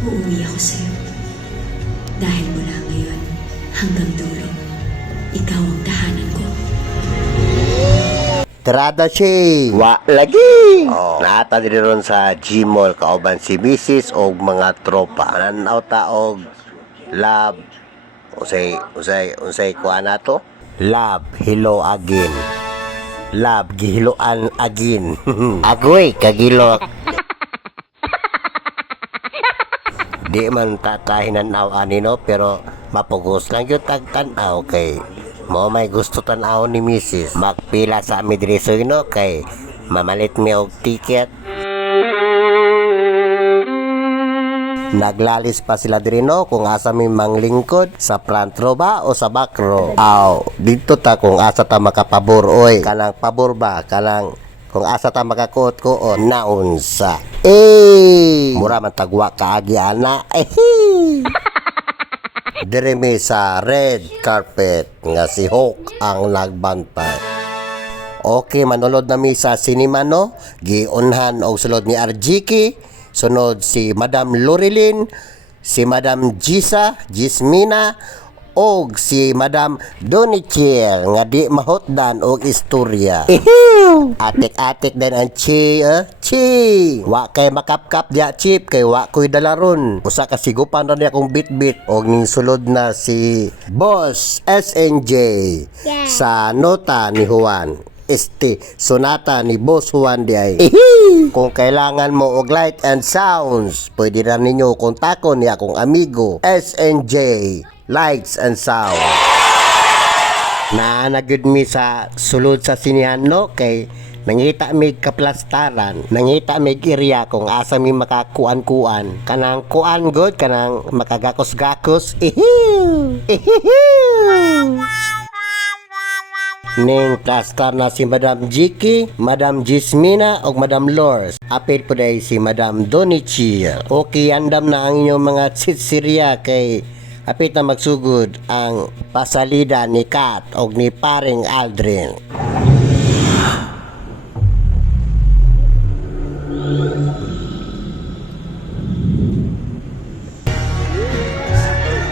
Uuwi ako sa'yo. Dahil mula ngayon hanggang dulo, ikaw ang tahanan ko. Tirada siya. Wa lagi. Naata din ron sa G-Mall kauban si Mrs. o mga tropa. Ananaw ta og love. Usay kuha na to? Love, hello again. Love, gihiloan again. Agoy, kagilok. Di man tatahinan-aw anino pero mapugos lang yung tagtanaw kay mo may gusto tanaw ni Mrs. Magpila sa amidriso no kay mamalit mi og ticket. Naglalis pa sila diri no kung asa mi manglingkod sa front row ba o sa back row. Aw, dito ta kung asa ta makapabor oy. Kanang pabor ba kanang kung asa ta makakuot-kuot naunsa. Mura man tagwa kaagi ana. Dire mi sa red carpet nga si Hawk ang nagbantay. Okay, manulod na mi sa sinima no. Giunhan og sulod ni Arjiki, sunod si Madam Loreline, si Madam Gismina, og si Madam Donichel nga di mahotdan og istorya. Atik-atik din ang Chi. Wa kay makapkap dia chip kay wa ko'y dalaron. Usa ka sigupan ra niya kong bit-bit og ning sulod na si Boss SNJ sa nota ni Juan. Sonata ni Boss Juan di ay. Kung kailangan mo og light and sounds, pwede ra ninyo kontakon ni akong amigo SNJ Lights and Sound. Naanagod mi sa sulod sa sinihan no kay nangita mi kaplastaran, nangita mi area kung asa mi makakuan-kuan. Kanang kuan god, kanang makagakos-gakos. Ning plastar na si Madam Jiki, Madam Gismina o Madam Lors. Apit po day si Madam Donichia. Okay, andam na ang inyong mga tsitsirya kay apit na magsugod ang pasalida ni Kat o ni paring Aldrin.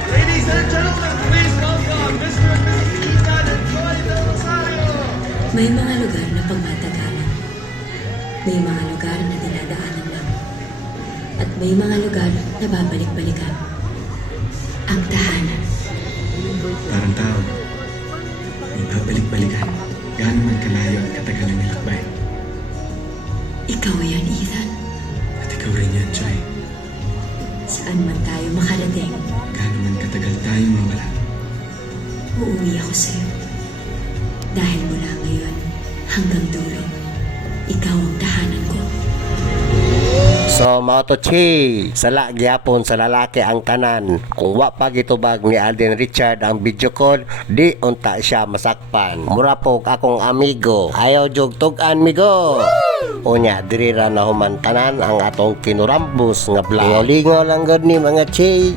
Ladies and gentlemen, please welcome Mr. and Mrs. Ethan and Joy Del Rosario. May mga lugar na pagmatagalan. May mga lugar na dinadaanan lang. At may mga lugar na babalik-balikan. Ang tahanan. Parang tao, may babalik-balikan. Gaano man kalayo at katagalan ng lakbay. Ikaw yan, Ethan. At ikaw rin yan, Joy. Saan man tayo makarating, Gaano man katagal tayong mawala. uuwi ako sa'yo. Dahil mula ngayon hanggang dulo, ikaw ang tahanan ko. So mga Chi, sala gyapon sa lalaki ang tanan. Kung wa pa gitubag ni Alden Richard ang video call, di unta siya masakpan. Mura po akong amigo. Ayaw jog tugan migo. Unya diri ra na humantanan ang atong kinurambos nga vlog. Lingaw lang gud ni mga Chi.